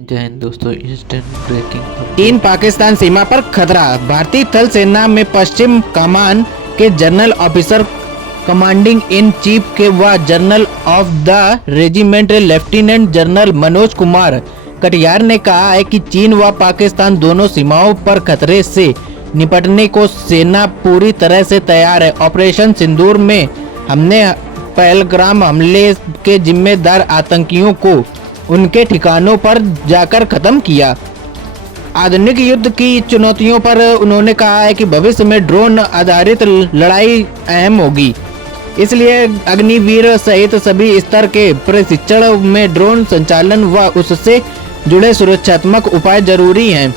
जय हिंद दोस्तों। Instant breaking. चीन पाकिस्तान सीमा पर खतरा। भारतीय थल सेना में पश्चिम कमान के general officer commanding in chief के व general of the regiment lieutenant general Manoj Kumar Katiyar ने कहा है कि चीन व पाकिस्तान दोनों सीमाओं पर खतरे से निपटने को सेना पूरी तरह से तैयार है। ऑपरेशन सिंदूर में हमने पहलगाम हमले के जिम्मेदार आतंकियों को उनके ठिकानों पर जाकर खत्म किया। आधुनिक युद्ध की चुनौतियों पर उन्होंने कहा है कि भविष्य में ड्रोन आधारित लड़ाई अहम होगी, इसलिए अग्निवीर सहित सभी स्तर के प्रशिक्षण में ड्रोन संचालन व उससे जुड़े सुरक्षात्मक उपाय जरूरी हैं।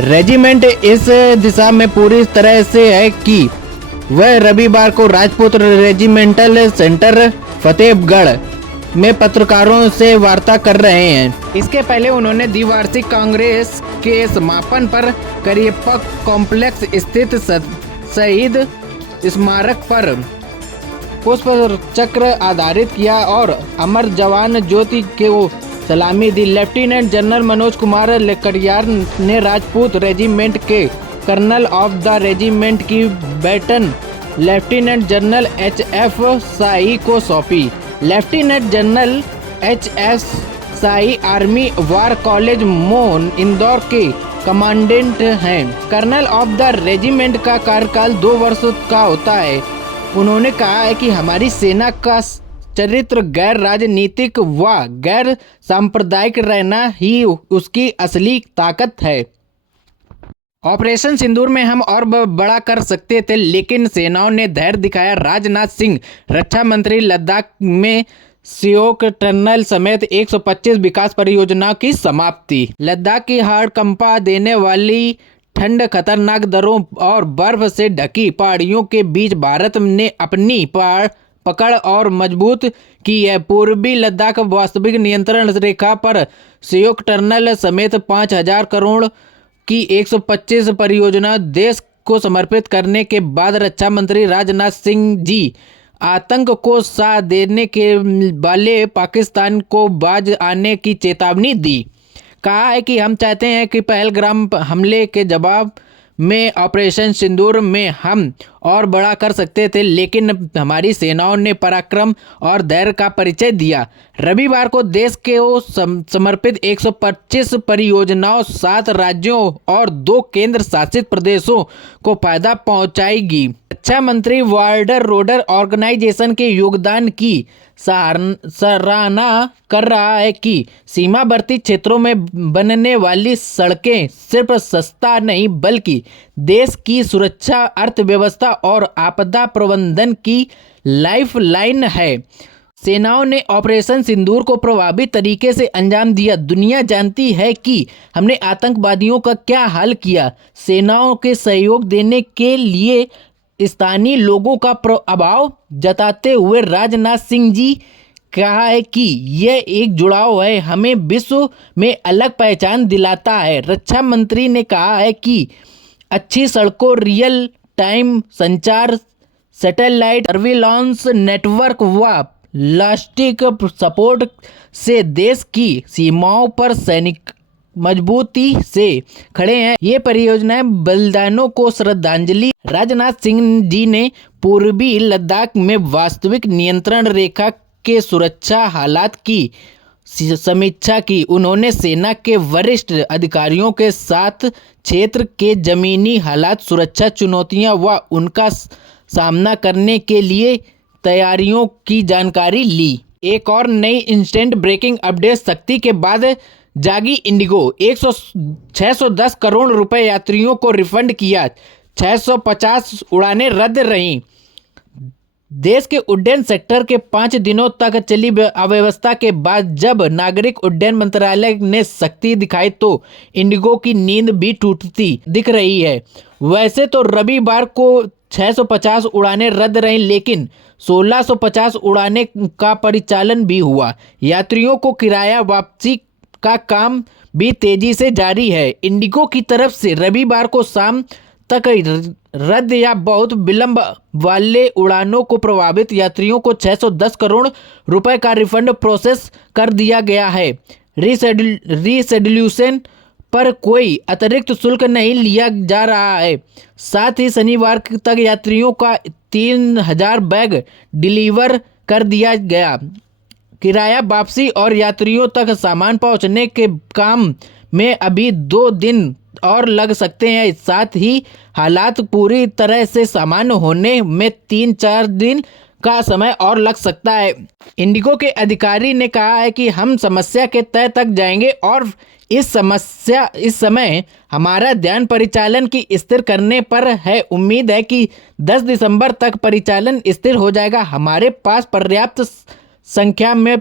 रेजिमेंट इस दिशा में पूरी तरह से है कि वह रविवार को राजपूत रेजिमेंटल सेंटर फतेहगढ़ में पत्रकारों से वार्ता कर रहे हैं। इसके पहले उन्होंने द्विवार्षिक कांग्रेस के समापन पर करियप्पा कॉम्प्लेक्स स्थित शहीद स्मारक पर पुष्प चक्र आधारित किया और अमर जवान ज्योति को सलामी दी। लेफ्टिनेंट जनरल मनोज कुमार कटियार ने राजपूत रेजिमेंट के कर्नल ऑफ द रेजिमेंट की baton lieutenant general HF. Shahi को सौंपी। Lieutenant general HS. Shahi army war college Mhow Indore के कमांडेंट हैं। कर्नल ऑफ द रेजिमेंट का कार्यकाल 2 वर्ष का होता है। उन्होंने कहा है कि हमारी सेना का चरित्र गैर राजनीतिक व गैर सांप्रदायिक रहना ही उसकी असली ताकत है। ऑपरेशन सिंदूर में हम और बड़ा कर सकते थे, लेकिन सेनाओं ने धैर्य दिखाया। राजनाथ सिंह। रक्षा मंत्री। लद्दाख में सियोक टनल समेत 125 विकास परियोजनाओं की समाप्ति। लद्दाख की हड़कंपा देने वाली ठंड, खतरनाक दरों और बर्फ से ढकी पहाड़ियों के बीच भारत ने अपनी पकड़ और मजबूत की है। पूर्वी लद्दाख वास्तविक नियंत्रण रेखा पर सियोक टनल समेत 5,000 करोड़ की 125 परियोजना देश को समर्पित करने के बाद रक्षा मंत्री राजनाथ सिंह जी आतंक को साथ देने के वाले पाकिस्तान को बाज आने की चेतावनी दी। कहा है कि हम चाहते हैं कि पहलगाम हमले के जवाब में ऑपरेशन सिंदूर में हम और बड़ा कर सकते थे, लेकिन हमारी सेनाओं ने पराक्रम और धैर्य का परिचय दिया। रविवार को देश के समर्पित 125 परियोजनाओं 7 राज्यों और 2 केंद्र शासित प्रदेशों को फायदा पहुंचाएगी। रक्षा मंत्री बॉर्डर रोडर ऑर्गेनाइजेशन के योगदान की सराहना कर रहा है कि सीमावर्ती क्षेत्रों में बनने वाली सड़कें सिर्फ सस्ता नहीं बल्कि देश की सुरक्षा, अर्थव्यवस्था और आपदा प्रबंधन की लाइफलाइन है। सेनाओं ने ऑपरेशन सिंदूर को प्रभावी तरीके से अंजाम दिया। दुनिया जानती है कि हमने आतंकवादियों का क्या हाल किया। सेनाओं के सहयोग देने के लिए स्थानीय लोगों का अभाव जताते हुए राजनाथ सिंह जी कहा है कि यह एक जुड़ाव है, हमें विश्व में अलग पहचान दिलाता है। रक्षा मंत्री ने कहा है कि अच्छी सड़कों, रियल टाइम संचार, सैटेलाइट सर्विलांस नेटवर्क व लॉजिस्टिक सपोर्ट से देश की सीमाओं पर सैनिक मजबूती से खड़े हैं। ये परियोजनाएं बलिदानों को श्रद्धांजलि। राजनाथ सिंह जी ने पूर्वी लद्दाख में वास्तविक नियंत्रण रेखा के सुरक्षा हालात की समीक्षा की। उन्होंने सेना के वरिष्ठ अधिकारियों के साथ क्षेत्र के जमीनी हालात, सुरक्षा चुनौतियां व उनका सामना करने के लिए तैयारियों की जानकारी ली। एक और नई इंस्टेंट ब्रेकिंग अपडेट। सख्ती के बाद जागी इंडिगो। 610 करोड़ रुपए यात्रियों को रिफंड किया। 650 उड़ानें रद्द रहीं। देश के उड्डयन सेक्टर के 5 दिनों तक चली अव्यवस्था के बाद जब नागरिक उड्डयन मंत्रालय ने सख्ती दिखाई तो इंडिगो की नींद भी टूटती दिख रही है। वैसे तो रविवार को 650 उड़ानें रद्द रहीं, लेकिन 1650 उड़ानें का परिचालन भी हुआ। यात्रियों को किराया वापसी का काम भी तेजी से जारी है। इंडिगो की तरफ से रविवार को शाम तक रद्द या बहुत विलंब वाले उड़ानों को प्रभावित यात्रियों को 610 करोड़ रुपए का रिफंड प्रोसेस कर दिया गया है। रीशेड्यूलेशन पर कोई अतिरिक्त शुल्क नहीं लिया जा रहा है। साथ ही शनिवार तक यात्रियों का 3000 बैग डिलीवर कर दिया गया। किराया वापसी और यात्रियों तक सामान पहुंचने के काम में अभी 2 दिन और लग सकते हैं। साथ ही हालात पूरी तरह से सामान्य होने में 3-4 दिन का समय और लग सकता है। इंडिगो के अधिकारी ने कहा है कि हम समस्या के तह तक जाएंगे और इस समय हमारा ध्यान परिचालन की स्थिर करने पर है। उम्मीद है कि 10 दिसंबर तक परिचालन स्थिर हो जाएगा। हमारे पास पर्याप्त संख्या में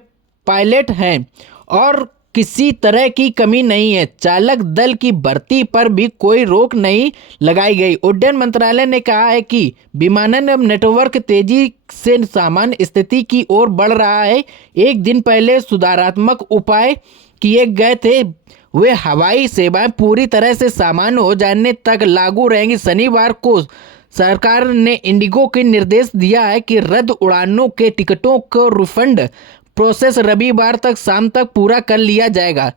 पायलट हैं और किसी तरह की कमी नहीं है। चालक दल की भर्ती पर भी कोई रोक नहीं लगाई गई। उड्डयन मंत्रालय ने कहा है कि विमानन नेटवर्क तेजी से सामान्य स्थिति की ओर बढ़ रहा है। एक दिन पहले सुधारात्मक उपाय किए गए थे, वे हवाई सेवाएं पूरी तरह से सामान्य हो जाने तक लागू रहेंगी। शनिवार को सरकार ने इंडिगो को निर्देश दिया है कि रद्द उड़ानों के टिकटों को रिफंड प्रोसेस रविवार तक शाम तक पूरा कर लिया जाएगा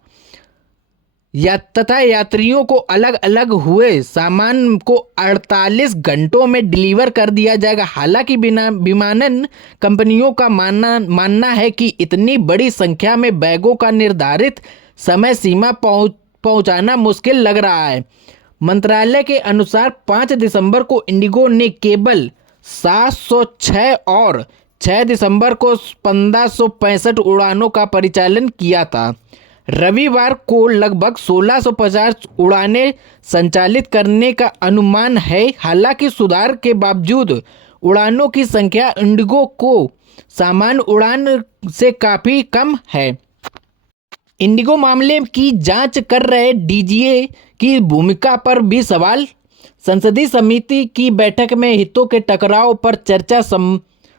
तथा यात्रियों को अलग अलग हुए सामान को 48 घंटों में डिलीवर कर दिया जाएगा। हालांकि विमानन कंपनियों का मानना है कि इतनी बड़ी संख्या में बैगों का निर्धारित समय सीमा पहुंचाना मुश्किल लग रहा है। मंत्रालय के अनुसार 5 दिसंबर को इंडिगो ने केवल 706 और 6 दिसंबर को 1565 उड़ानों का परिचालन किया था। रविवार को लगभग 1650 उड़ानें संचालित करने का अनुमान है। हालांकि सुधार के बावजूद उड़ानों की संख्या इंडिगो को सामान्य उड़ान से काफ़ी कम है। इंडिगो मामले की जांच कर रहे डीजीए की भूमिका पर भी सवाल। संसदीय समिति की बैठक में हितों के टकराव पर चर्चा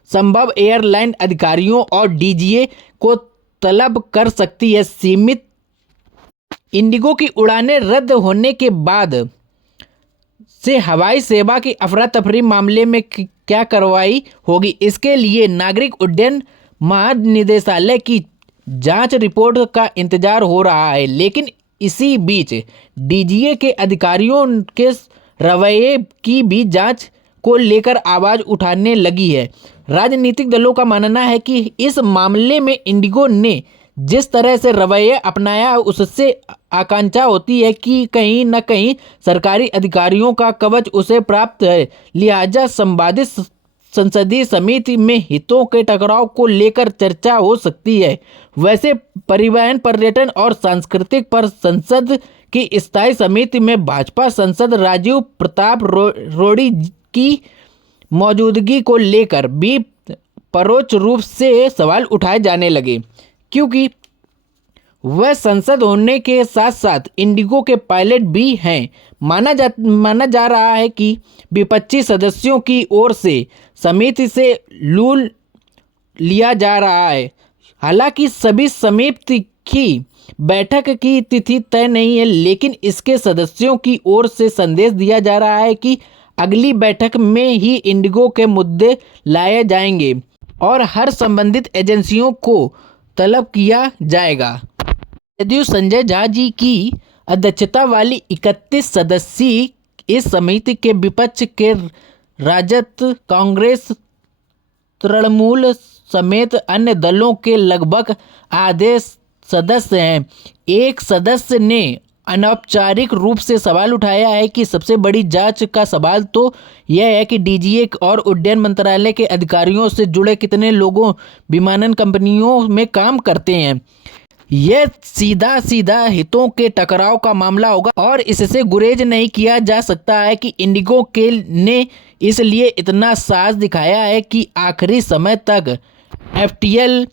संभव एयरलाइन अधिकारियों और डीजीए को तलब कर सकती है। सीमित इंडिगो की उड़ानें रद्द होने के बाद से हवाई सेवा की अफरा तफरी मामले में क्या कार्रवाई होगी, इसके लिए नागरिक उड्डयन महानिदेशालय की जांच रिपोर्ट का इंतजार हो रहा है। लेकिन इसी बीच डीजीए के अधिकारियों के रवैये की भी जांच को लेकर आवाज उठाने लगी है। राजनीतिक दलों का मानना है कि इस मामले में इंडिगो ने जिस तरह से रवैया अपनाया उससे आकांक्षा होती है कि कहीं न कहीं सरकारी अधिकारियों का कवच उसे प्राप्त है। लिहाजा संवादित संसदीय समिति में हितों के टकराव को लेकर चर्चा हो सकती है। वैसे परिवहन, पर्यटन और सांस्कृतिक पर संसद की स्थायी समिति में भाजपा सांसद राजीव प्रताप रूडी की मौजूदगी को लेकर भी परोक्ष रूप से सवाल उठाए जाने लगे, क्योंकि वह संसद होने के साथ साथ इंडिगो के पायलट भी हैं। माना जा रहा है कि विपक्षी सदस्यों की ओर से समिति से लूल लिया जा रहा है। हालांकि सभी समिति की बैठक की तिथि तय नहीं है, लेकिन इसके सदस्यों की ओर से संदेश दिया जा रहा है कि अगली बैठक में ही इंडिगो के मुद्दे लाए जाएंगे और हर संबंधित एजेंसियों को तलब किया जाएगा। यदि संजय झा जी की अध्यक्षता वाली 31 सदस्यीय इस समिति के विपक्ष के राजद, कांग्रेस, तृणमूल समेत अन्य दलों के लगभग आधे सदस्य हैं। एक सदस्य ने अनौपचारिक रूप से सवाल उठाया है कि सबसे बड़ी जांच का सवाल तो यह है कि डीजीए और उड्डयन मंत्रालय के अधिकारियों से जुड़े कितने लोगों विमानन कंपनियों में काम करते हैं। यह सीधा हितों के टकराव का मामला होगा और इससे गुरेज नहीं किया जा सकता है कि इंडिगो के ने इसलिए इतना साहस दिखाया है कि आखिरी समय तक एफटीएल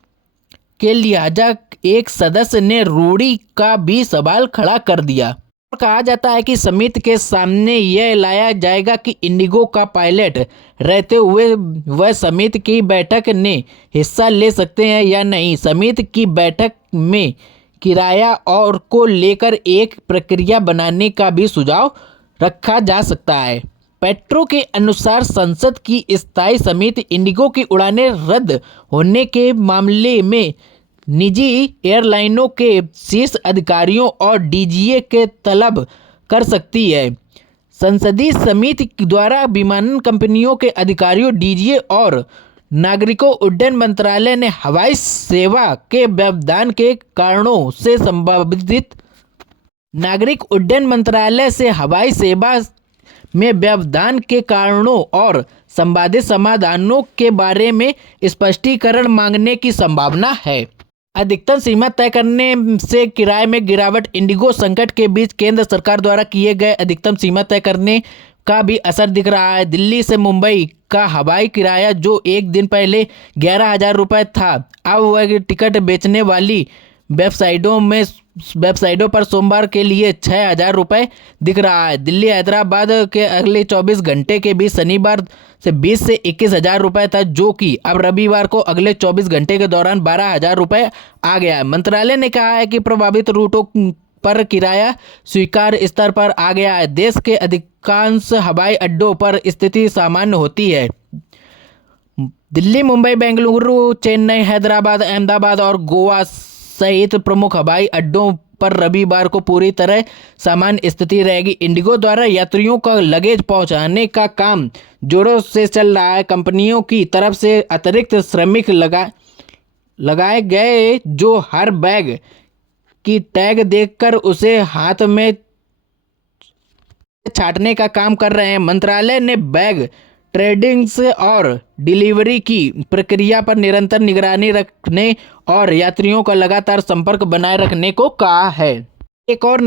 के लिहाजा एक सदस्य ने रूडी का भी सवाल खड़ा कर दिया। कहा जाता है कि समिति के सामने यह लाया जाएगा कि इंडिगो का पायलट रहते हुए वह समिति की बैठक में हिस्सा ले सकते हैं या नहीं। समिति की बैठक में किराया और को लेकर एक प्रक्रिया बनाने का भी सुझाव रखा जा सकता है। पेट्रो के अनुसार संसद की स्थायी समिति इंडिगो की उड़ानें रद्द होने के मामले में निजी एयरलाइनों के शीर्ष अधिकारियों और डीजीए के तलब कर सकती है। संसदीय समिति द्वारा विमानन कंपनियों के अधिकारियों, डीजीए और नागरिकों उड्डयन मंत्रालय ने हवाई सेवा के व्यवधान के कारणों से संबंधित नागरिक उड्डयन मंत्रालय से हवाई सेवा में व्यवधान के कारणों और संभावित समाधानों के बारे में स्पष्टीकरण मांगने की संभावना है। अधिकतम सीमा तय करने से किराए में गिरावट। इंडिगो संकट के बीच केंद्र सरकार द्वारा किए गए अधिकतम सीमा तय करने का भी असर दिख रहा है। दिल्ली से मुंबई का हवाई किराया जो एक दिन पहले 11,000 रुपये था, अब वह टिकट बेचने वाली वेबसाइटों पर सोमवार के लिए 6,000 रुपये दिख रहा है। दिल्ली हैदराबाद के अगले 24 घंटे के बीच शनिवार से 20 से 21,000 रुपये था, जो कि अब रविवार को अगले 24 घंटे के दौरान 12,000 रुपये आ गया है। मंत्रालय ने कहा है कि प्रभावित रूटों पर किराया स्वीकार्य स्तर पर आ गया है। देश के अधिकांश हवाई अड्डों पर स्थिति सामान्य होती है। दिल्ली, मुंबई, बेंगलुरु, चेन्नई, हैदराबाद, अहमदाबाद और गोवा सहित प्रमुख हवाई अड्डों पर रविवार को पूरी तरह सामान्य स्थिति रहेगी। इंडिगो द्वारा यात्रियों का लगेज पहुंचाने का काम जोरों से चल रहा है। कंपनियों की तरफ से अतिरिक्त श्रमिक लगाए गए जो हर बैग की टैग देखकर उसे हाथ में छांटने का काम कर रहे हैं। मंत्रालय ने बैग ट्रेडिंग्स और डिलीवरी की प्रक्रिया पर निरंतर निगरानी रखने और यात्रियों का लगातार संपर्क बनाए रखने को कहा है। एक और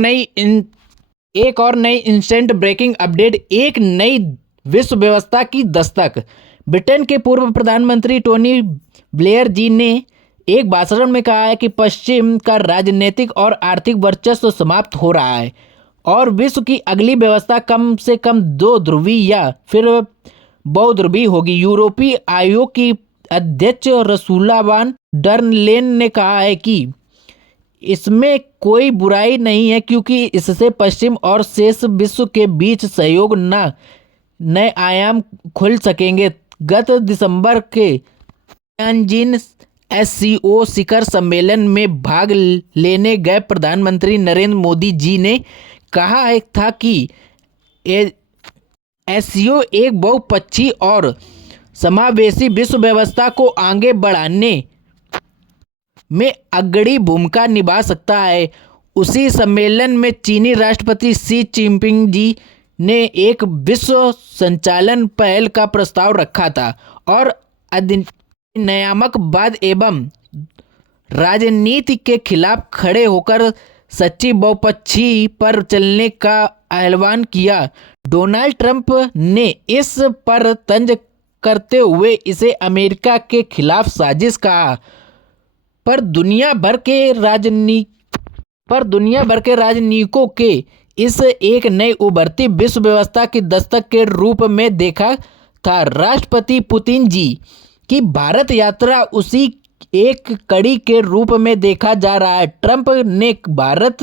नई इंस्टेंट ब्रेकिंग अपडेट। एक नई विश्व व्यवस्था की दस्तक। ब्रिटेन के पूर्व प्रधानमंत्री टोनी ब्लेयर जी ने एक भाषण में कहा है कि पश्चिम का राजनीतिक और आर्थिक वर्चस्व समाप्त हो रहा है और विश्व की अगली व्यवस्था कम से कम 2 ध्रुवीय या फिर बहुध्रुवीय होगी। यूरोपीय आयोग की अध्यक्ष रसूला वान डर लेन ने कहा है कि इसमें कोई बुराई नहीं है, क्योंकि इससे पश्चिम और शेष विश्व के बीच सहयोग नए आयाम खुल सकेंगे। गत दिसंबर के तियानजिन एससीओ शिखर सम्मेलन में भाग लेने गए प्रधानमंत्री नरेंद्र मोदी जी ने कहा था कि एससीओ एक बहुपक्षीय और समावेशी विश्व व्यवस्था को आगे बढ़ाने में अग्रणी भूमिका निभा सकता है। उसी सम्मेलन में चीनी राष्ट्रपति शी जिनपिंग जी ने एक विश्व संचालन पहल का प्रस्ताव रखा था और नियामकवाद एवं राजनीति के खिलाफ खड़े होकर सच्ची बहुपक्षीय पर चलने का आह्वान किया। डोनाल्ड ट्रंप ने इस पर तंज करते हुए इसे अमेरिका के खिलाफ साजिश कहा, पर दुनिया भर के राजनीतिकों के इस एक नई उभरती विश्व व्यवस्था की दस्तक के रूप में देखा था। राष्ट्रपति पुतिन जी की भारत यात्रा उसी एक कड़ी के रूप में देखा जा रहा है। ट्रंप ने भारत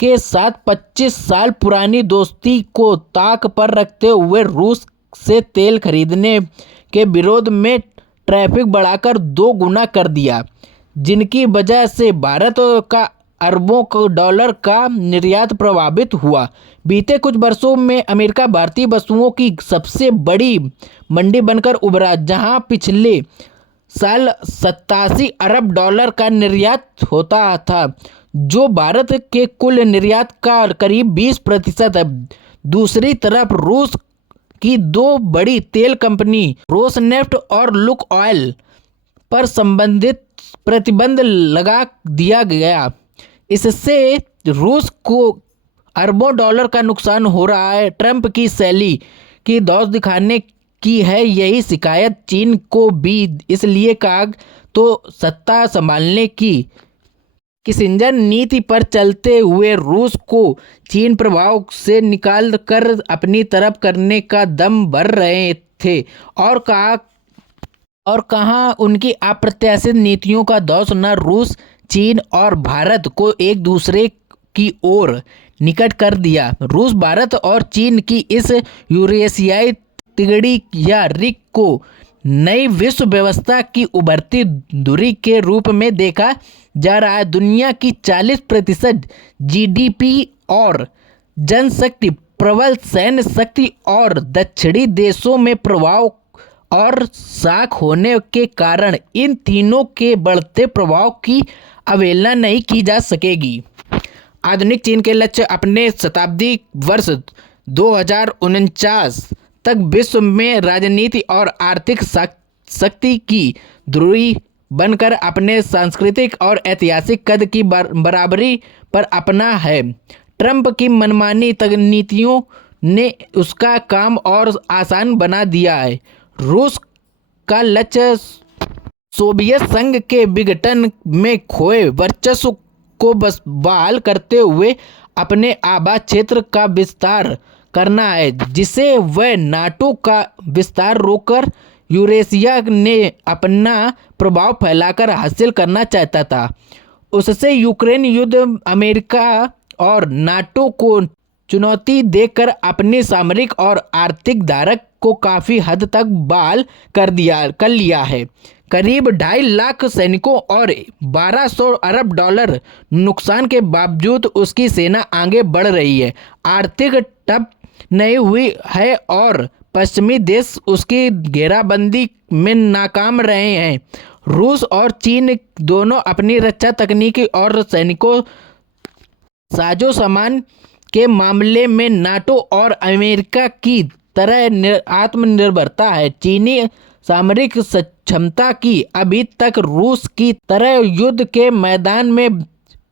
के साथ 25 साल पुरानी दोस्ती को ताक पर रखते हुए रूस से तेल खरीदने के विरोध में टैरिफ बढ़ाकर 2 गुना कर दिया, जिनकी वजह से भारत का अरबों डॉलर का निर्यात प्रभावित हुआ। बीते कुछ वर्षों में अमेरिका भारतीय वस्तुओं की सबसे बड़ी मंडी बनकर उभरा, जहां पिछले साल 87 अरब डॉलर का निर्यात होता था, जो भारत के कुल निर्यात का करीब 20% है। दूसरी तरफ रूस की 2 बड़ी तेल कंपनी रोसनेफ्ट और लुक ऑयल पर संबंधित प्रतिबंध लगा दिया गया। इससे रूस को अरबों डॉलर का नुकसान हो रहा है। ट्रंप की शैली की दौड़ दिखाने की है यही शिकायत चीन को भी इसलिए कहा तो सत्ता संभालने की किसिंजर नीति पर चलते हुए रूस को चीन प्रभाव से निकाल कर अपनी तरफ करने का दम भर रहे थे और कहा उनकी अप्रत्याशित नीतियों का दौर न रूस, चीन और भारत को एक दूसरे की ओर निकट कर दिया। रूस, भारत और चीन की इस यूरेशियाई तिगड़ी या रिक को नई विश्व व्यवस्था की उभरती धुरी के रूप में देखा जा रहा है। दुनिया की 40% जीडीपी और जनशक्ति, प्रबल सैन्य शक्ति और दक्षिणी देशों में प्रभाव और साख होने के कारण इन तीनों के बढ़ते प्रभाव की अवहेलना नहीं की जा सकेगी। आधुनिक चीन के लक्ष्य अपने शताब्दी वर्ष 2049 तक विश्व में राजनीति और आर्थिक शक्ति की धुरी बनकर अपने सांस्कृतिक और ऐतिहासिक कद की बराबरी पर अपना है। ट्रंप की मनमानी नीतियों ने उसका काम और आसान बना दिया है। रूस का लक्ष्य सोवियत संघ के विघटन में खोए वर्चस्व को बहाल करते हुए अपने आभा क्षेत्र का विस्तार करना है, जिसे वह नाटो का विस्तार रोककर यूरेशिया ने अपना प्रभाव फैलाकर हासिल करना चाहता था। उससे यूक्रेन युद्ध अमेरिका और नाटो को चुनौती देकर अपनी सामरिक और आर्थिक धारक को काफ़ी हद तक बहाल कर लिया है। करीब 2.5 लाख सैनिकों और 1200 अरब डॉलर नुकसान के बावजूद उसकी सेना आगे बढ़ रही है, आर्थिक ठप नहीं हुई है और पश्चिमी देश उसकी घेराबंदी में नाकाम रहे हैं। रूस और चीन दोनों अपनी रक्षा तकनीकी और सैनिकों साजो सामान के मामले में नाटो और अमेरिका की तरह आत्मनिर्भरता है। चीनी सामरिक क्षमता की अभी तक रूस की तरह युद्ध के मैदान में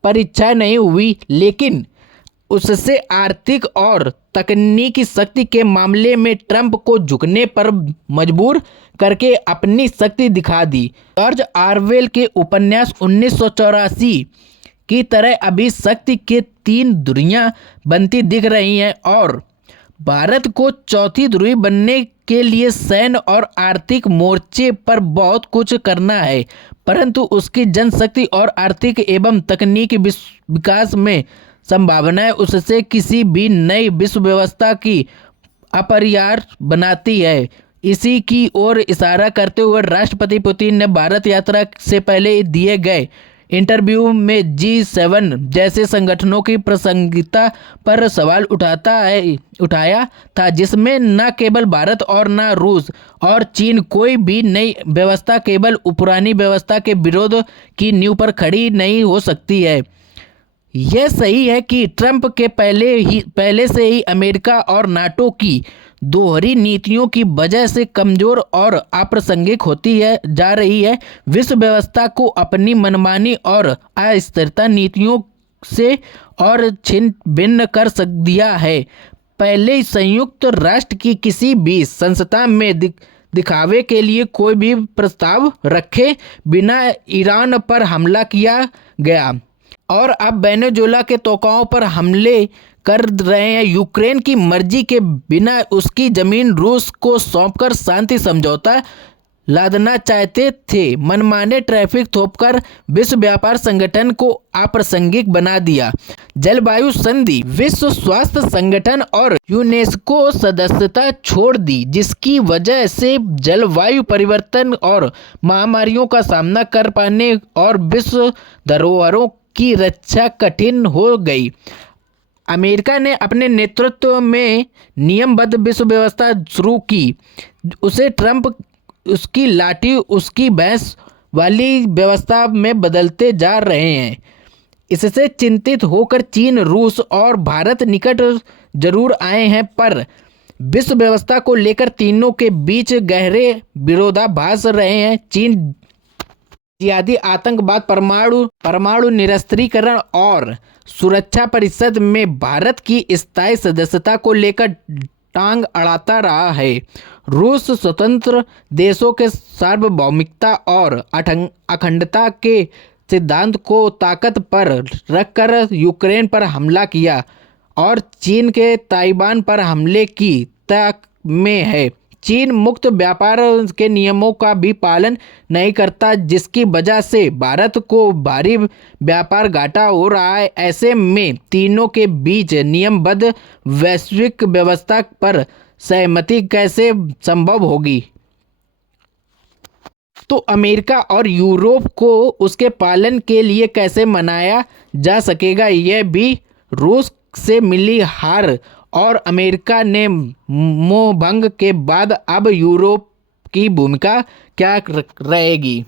परीक्षा नहीं हुई, लेकिन उससे आर्थिक और तकनीकी शक्ति के मामले में ट्रंप को झुकने पर मजबूर करके अपनी शक्ति दिखा दी। जॉर्ज ऑरवेल के उपन्यास 1984 की तरह अभी शक्ति के 3 धुरियां बनती दिख रही हैं और भारत को चौथी धुरी बनने के लिए सैन्य और आर्थिक मोर्चे पर बहुत कुछ करना है, परंतु उसकी जनशक्ति और आर्थिक एवं तकनीकी विकास में संभावनाएं उससे किसी भी नई विश्व व्यवस्था की अपरिहार्य बनाती है। इसी की ओर इशारा करते हुए राष्ट्रपति पुतिन ने भारत यात्रा से पहले दिए गए इंटरव्यू में G7 जैसे संगठनों की प्रासंगिकता पर सवाल उठाया था, जिसमें न केवल भारत और न रूस और चीन कोई भी नई व्यवस्था केवल पुरानी व्यवस्था के विरोध की नींव पर खड़ी नहीं हो सकती है। यह सही है कि ट्रंप के पहले से ही अमेरिका और नाटो की दोहरी नीतियों की वजह से कमजोर और अप्रासंगिक होती जा रही है। विश्व व्यवस्था को अपनी मनमानी और अस्थिरता नीतियों से और छिन्न भिन्न कर दिया है। पहले संयुक्त राष्ट्र की किसी भी संस्था में दिखावे के लिए कोई भी प्रस्ताव रखे बिना ईरान पर हमला किया गया और अब वेनेजुएला के तोपाओं पर हमले कर रहे हैं। यूक्रेन की मर्जी के बिना उसकी जमीन रूस को सौंपकर शांति समझौता लादना चाहते थे। मनमाने टैरिफ थोपकर विश्व व्यापार संगठन को अप्रासंगिक बना दिया। जलवायु संधि, विश्व स्वास्थ्य संगठन और यूनेस्को सदस्यता छोड़ दी, जिसकी वजह से जलवायु परिवर्तन और महामारियों का सामना कर पाने और विश्व धरोहरों की रक्षा कठिन हो गई। अमेरिका ने अपने नेतृत्व में नियमबद्ध विश्व व्यवस्था शुरू की। उसे ट्रंप उसकी लाठी उसकी भैंस वाली व्यवस्था में बदलते जा रहे हैं। इससे चिंतित होकर चीन, रूस और भारत निकट जरूर आए हैं, पर विश्व व्यवस्था को लेकर तीनों के बीच गहरे विरोधाभास रहे हैं। चीन जिहादी आतंकवाद, परमाणु निरस्त्रीकरण और सुरक्षा परिषद में भारत की स्थायी सदस्यता को लेकर टांग अड़ाता रहा है। रूस स्वतंत्र देशों के सार्वभौमिकता और अखंडता के सिद्धांत को ताकत पर रखकर यूक्रेन पर हमला किया और चीन के ताइवान पर हमले की ताक में है। चीन मुक्त व्यापार के नियमों का भी पालन नहीं करता, जिसकी वजह से भारत को भारी व्यापार घाटा हो रहा है। ऐसे में तीनों के बीच नियमबद्ध वैश्विक व्यवस्था पर सहमति कैसे संभव होगी? तो अमेरिका और यूरोप को उसके पालन के लिए कैसे मनाया जा सकेगा, यह भी रूस से मिली हार और अमेरिका ने मोहभंग के बाद अब यूरोप की भूमिका क्या रहेगी।